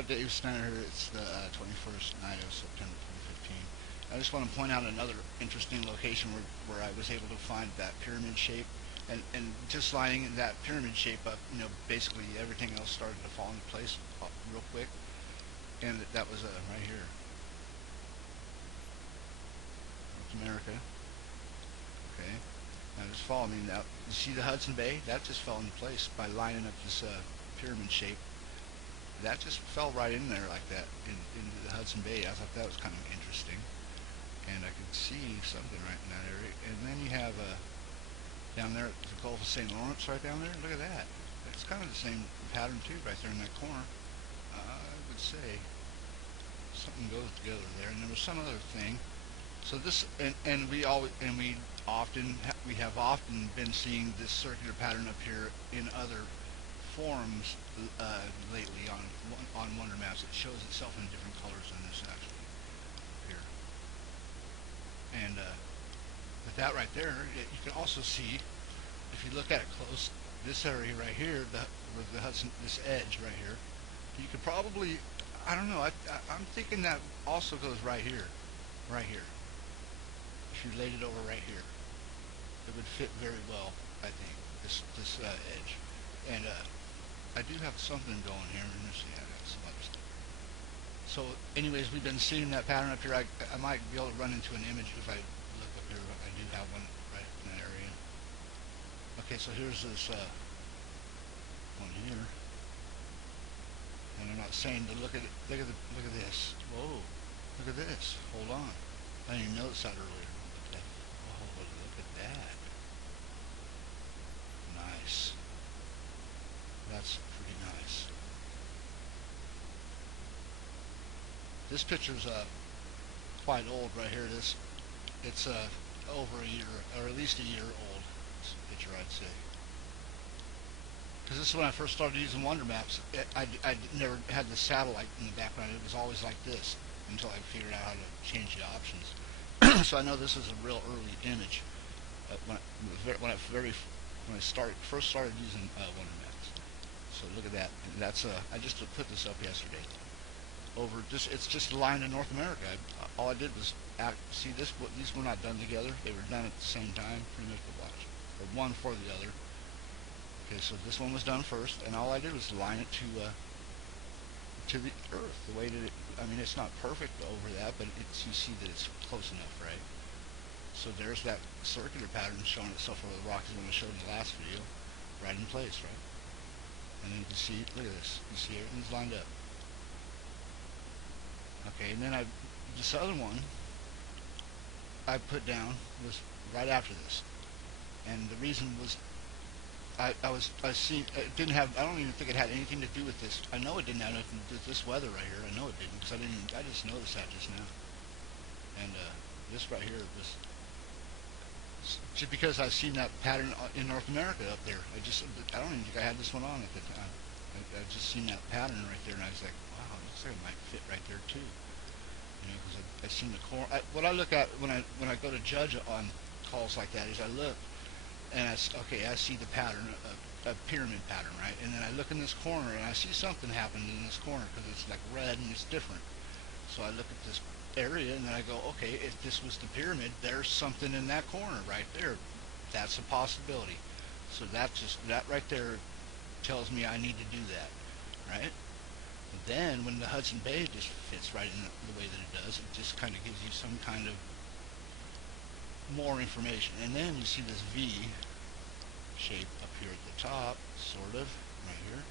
Dave Snyder here. It's the 21st night of September 2015. I just want to point out another interesting location where I was able to find that pyramid shape. And just lining that pyramid shape up, basically everything else started to fall into place real quick. And that was right here, North America. Okay. Now just follow me. Now, you see the Hudson Bay? That just fell into place by lining up this pyramid shape. That just fell right in there like that into the Hudson Bay. I thought that was kind of interesting. And I could see something right in that area. And then you have down there at the Gulf of St. Lawrence right down there. Look at that. It's kind of the same pattern too right there in that corner. I would say something goes together there. And there was some other thing. So this and we always and we have often been seeing this circular pattern up here in other forms lately on Wonder Maps. It shows itself in different colors than this actually here. And with that right there, you can also see if you look at it close, this area right here, the Hudson, this edge right here, you could probably, I don't know, I'm thinking that also goes right here. If you laid it over right here, it would fit very well, I think, this edge. And I do have something going here. Let me see, I got some other stuff. So, anyways, we've been seeing that pattern up here. I might be able to run into an image if I look up here. I do have one right in that area. Okay, so here's this one here, and I'm not saying to look at it. Look at this. Whoa, look at this. Hold on. I didn't even notice that earlier. Whoa, look at that. Nice. That's pretty nice. This picture's quite old right here. It's over a year, or at least a year old. This picture, I'd say. Because this is when I first started using Wonder Maps. I never had the satellite in the background. It was always like this until I figured out how to change the options. So I know this is a real early image when I first started using Wonder Maps. So look at that. And that's I just put this up yesterday. It's just a line in North America. All I did was see this. These were not done together. They were done at the same time, pretty much. To watch, or one for the other. Okay, so this one was done first, and all I did was line it to the Earth. The way that I mean, it's not perfect over that, but you see that it's close enough, right? So there's that circular pattern showing itself over the Rockies when I showed in the last video, right in place, right? And then you can see, look at this. You see everything's lined up. Okay, and then this other one I put down was right after this, and the reason was I see it didn't have. I don't even think it had anything to do with this. I know it didn't have anything to do with this weather right here. I know it didn't because I just noticed that just now. And this right here was just because I've seen that pattern in North America up there. I don't even think I had this one on at the time. I just seen that pattern right there, and I was like, wow, it looks like it might fit right there too. Because I seen the corner. What I look at when I go to judge on calls like that is I look and I see the pattern, a pyramid pattern, right? And then I look in this corner and I see something happened in this corner because it's like red and it's different. So I look at this area and then I go, okay, if this was the pyramid, there's something in that corner right there. That's a possibility. So that right there tells me I need to do that, right? But then when the Hudson Bay just fits right in the way that it does, it just kind of gives you some kind of more information. And then you see this V shape up here at the top, sort of, right here.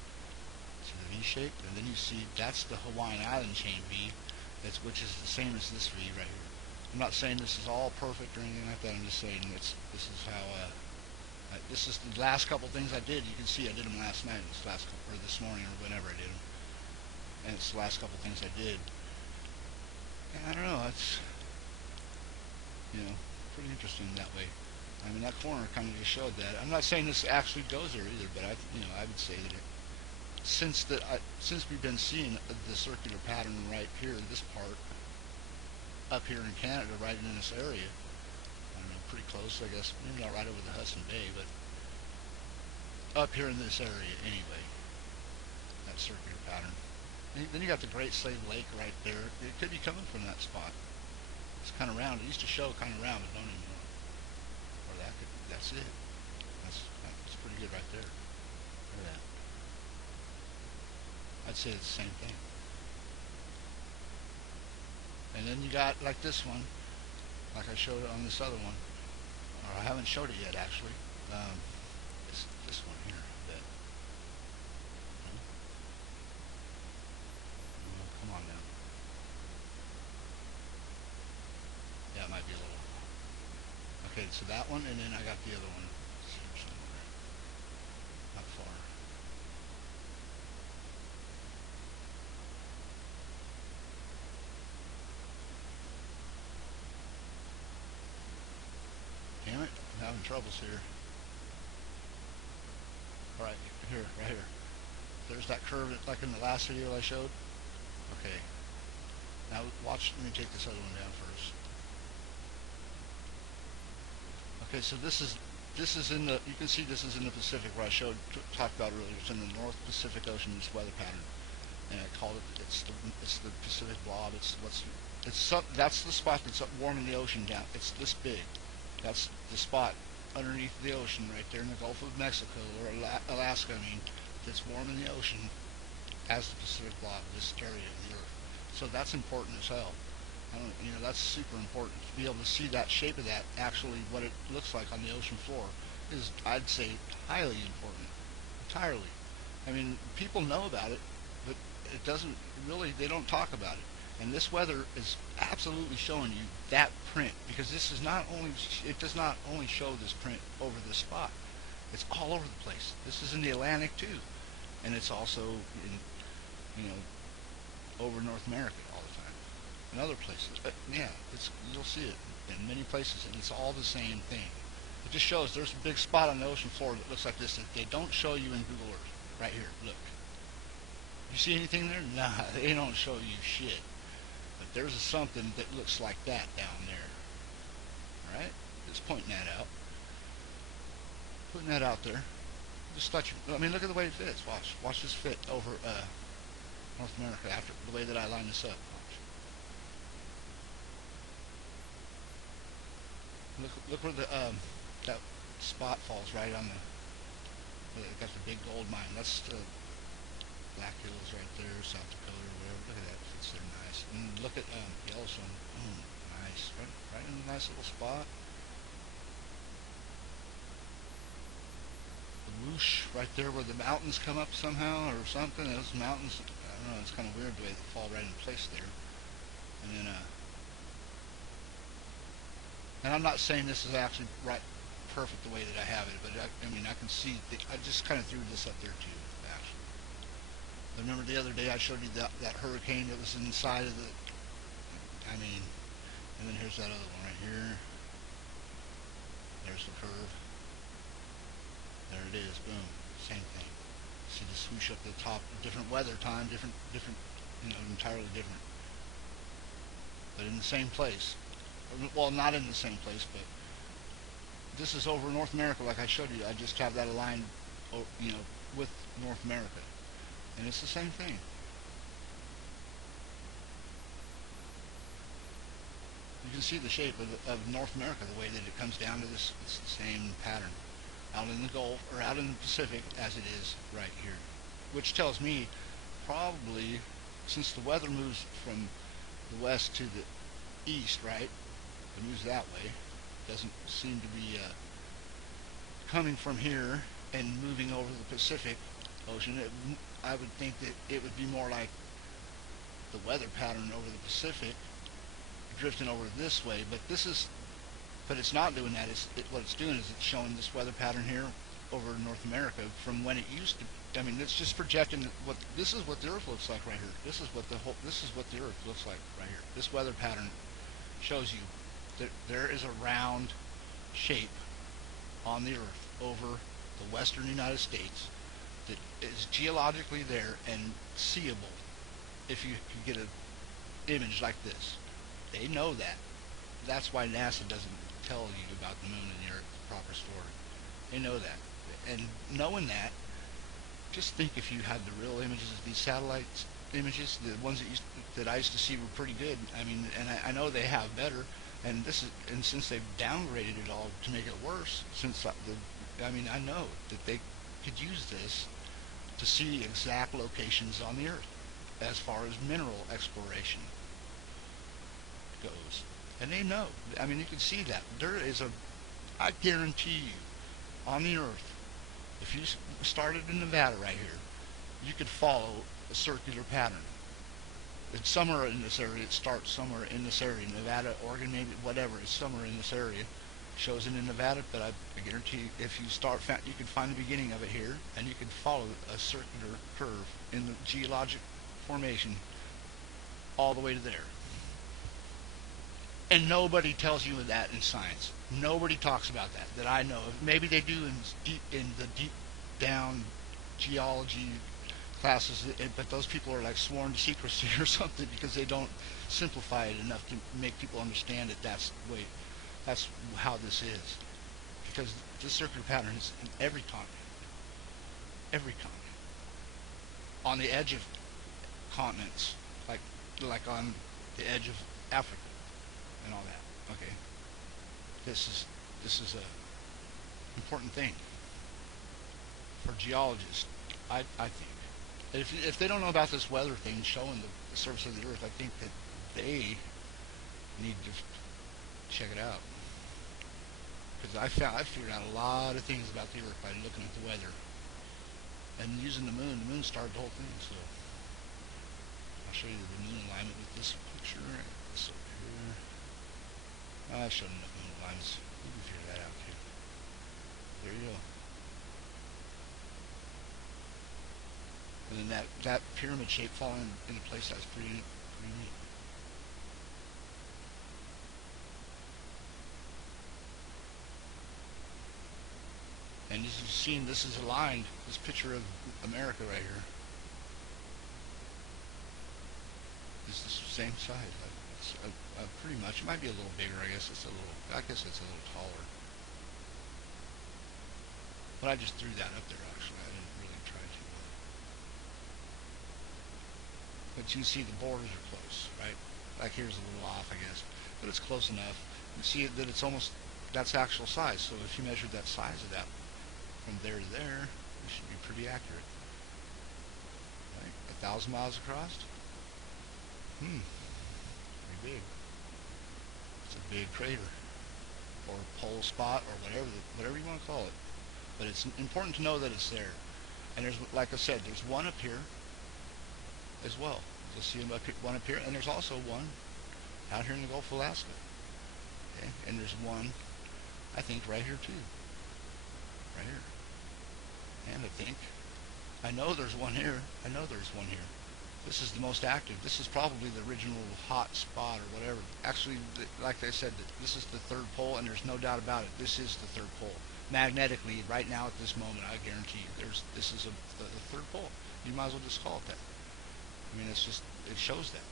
See the V shape? And then you see that's the Hawaiian Island chain V, which is the same as this V right here. I'm not saying this is all perfect or anything like that. I'm just saying this is how this is the last couple things I did. You can see I did them last night, or this morning, or whenever I did them. And it's the last couple things I did. And I don't know, it's pretty interesting that way. I mean, that corner kind of just showed that. I'm not saying this actually goes there either, but I would say that since we've been seeing the circular pattern right here, this part up here in Canada, right in this area, I don't know, pretty close, I guess, maybe not right over the Hudson Bay, but up here in this area anyway, that circular pattern. Then you got the Great Slave Lake right there. It could be coming from that spot. It's kind of round. It used to show kind of round, but don't anymore. Or that's it. That's pretty good right there. Look at that. I'd say it's the same thing. And then you got like this one, like I showed it on this other one, or I haven't showed it yet actually. Um, it's this one here. That come on now. Yeah, it might be a little. Okay, so that one, and then I got the other one somewhere, not far. Damn it, I'm having troubles here. All right, here, right here. There's that curve like in the last video I showed. Okay, now watch. Let me take this other one down first. Okay, so this is in the. You can see this is in the Pacific where I talked about earlier. It's in the North Pacific Ocean. This weather pattern, and I called it. It's the Pacific Blob. That's the spot that's warming the ocean down. It's this big. That's the spot underneath the ocean right there in the Gulf of Mexico or Alaska. I mean, that's warming the ocean as the Pacific Blob. This area of the Earth. So that's important as hell. That's super important to be able to see that shape of that actually what it looks like on the ocean floor is, I'd say, highly important. Entirely. I mean, people know about it, but it doesn't really. They don't talk about it. And this weather is absolutely showing you that print because this is not only. It does not only show this print over this spot. It's all over the place. This is in the Atlantic too, and it's also in you know over North America all the time, and other places. But yeah, you'll see it in many places, and it's all the same thing. It just shows there's a big spot on the ocean floor that looks like this that they don't show you in Google Earth. Right here, look. You see anything there? Nah, they don't show you shit. But there's something that looks like that down there. All right, just pointing that out, putting that out there. Just let you. I mean, look at the way it fits. Watch this fit over North America after the way that I line this up. Look where the that spot falls right on the. It got the big gold mine. That's the Black Hills right there, South Dakota or whatever. Look at that, fits there nice. And look at Yellowstone. Nice, right in a nice little spot. The whoosh right there where the mountains come up somehow or something. Those mountains, I don't know. It's kind of weird the way they fall right in place there. And then and I'm not saying this is actually right perfect the way that I have it, but I mean I can see. I just kind of threw this up there too, actually. Remember the other day I showed you that hurricane that was inside of the. I mean, and then here's that other one right here. There's the curve. There it is. Boom. Same thing. See the swoosh up the top. Different weather time. Different. Entirely different. But in the same place. Well, not in the same place, but this is over North America, like I showed you. I just have that aligned, with North America, and it's the same thing. You can see the shape of North America, the way that it comes down to this. It's the same pattern out in the Gulf or out in the Pacific as it is right here, which tells me probably since the weather moves from the west to the east, right? It moves that way. Doesn't seem to be coming from here and moving over the Pacific Ocean. I would think that it would be more like the weather pattern over the Pacific drifting over this way, but it's not doing that. What it's doing is it's showing this weather pattern here over North America from when it used to. I mean, it's just projecting this is what the Earth looks like right here. This is what the Earth looks like right here. This weather pattern shows you that there is a round shape on the Earth over the western United States that is geologically there and seeable if you can get an image like this. They know that. That's why NASA doesn't tell you about the moon and the Earth, the proper story. They know that. And knowing that, just think if you had the real images of these satellites images, the ones that I used to see were pretty good. I mean, and I know they have better, and since they've downgraded it all to make it worse, I mean, I know that they could use this to see exact locations on the Earth as far as mineral exploration goes, and they know. I mean, you can see that there is a. I guarantee you, on the Earth, if you started in Nevada right here, you could follow a circular pattern. It's somewhere in this area. It starts somewhere in this area, Nevada, Oregon, maybe whatever. It's somewhere in this area. Shows it in Nevada, but I guarantee you, if you you can find the beginning of it here, and you can follow a circular curve in the geologic formation all the way to there. And nobody tells you that in science. Nobody talks about that I know of. Maybe they do in the deep down geology classes, but those people are like sworn to secrecy or something because they don't simplify it enough to make people understand that that's how this is. Because this circular pattern is in every continent, on the edge of continents, like on the edge of Africa and all that. Okay, this is a important thing for geologists, I think. If they don't know about this weather thing showing the surface of the Earth, I think that they need to check it out. Because I figured out a lot of things about the Earth by looking at the weather and using the moon. The moon started the whole thing. So I'll show you the moon alignment with this picture. This over here. I showed enough moon alignments. You can figure that out too. There you go. And then that pyramid shape falling into place, that's pretty neat. And as you've seen, this is aligned, this picture of America right here. It's the same size. It's pretty much, it might be a little bigger, I guess it's a little taller. But I just threw that up there actually, I didn't really try to. But you can see the borders are close, right? Like here's a little off, I guess, but it's close enough. You see that it's almost, that's actual size. So if you measured that size of that from there to there, it should be pretty accurate. Right? 1,000 miles across? Pretty big. It's a big crater, or pole spot, or whatever you want to call it. But it's important to know that it's there. And there's, like I said, there's one up here as well. You'll see one up here, and there's also one out here in the Gulf of Alaska. Okay? And there's one, I think, right here too. Right here. And I know there's one here. I know there's one here. This is the most active. This is probably the original hot spot or whatever. Actually, like I said, this is the third pole, and there's no doubt about it. This is the third pole. Magnetically, right now at this moment, I guarantee you, this is the third pole. You might as well just call it that. I mean, it shows that.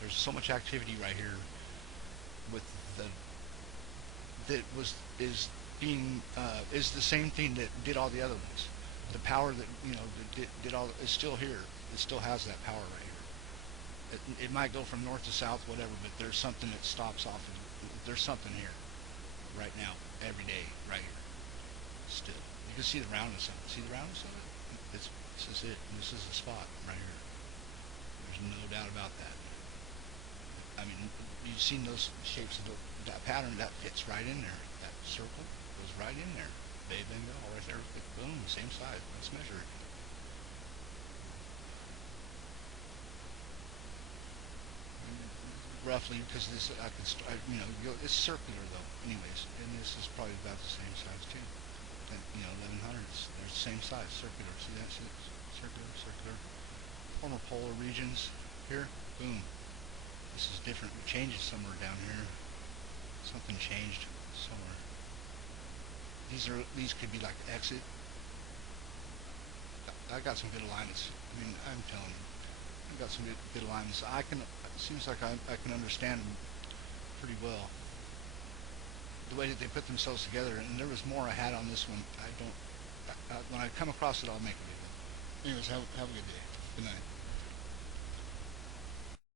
There's so much activity right here with is the same thing that did all the other ones. The power that, did all, is still here. It still has that power right here. It might go from north to south, whatever, but there's something that stops off of it. There's something here right now, every day, right here. Still. You can see the roundness of it. See the roundness of it? This is it. And this is the spot right here. There's no doubt about that. I mean, you've seen those shapes of that pattern, that fits right in there. That circle goes right in there. Bay of Bengal, right there. Boom, same size. Let's measure it. Roughly, because this, it's circular though, anyways, and this is probably about the same size too. 1100s, they're the same size, circular. See that? Circular. Former polar regions here, boom. This is different. It changes somewhere down here. Something changed somewhere. These could be like the exit. I got some good alignments. I mean, I'm telling you, I got some good alignments. It seems like I can understand them pretty well. The way that they put themselves together, and there was more I had on this one. When I come across it, I'll make a video. Anyways, have a good day. Good night.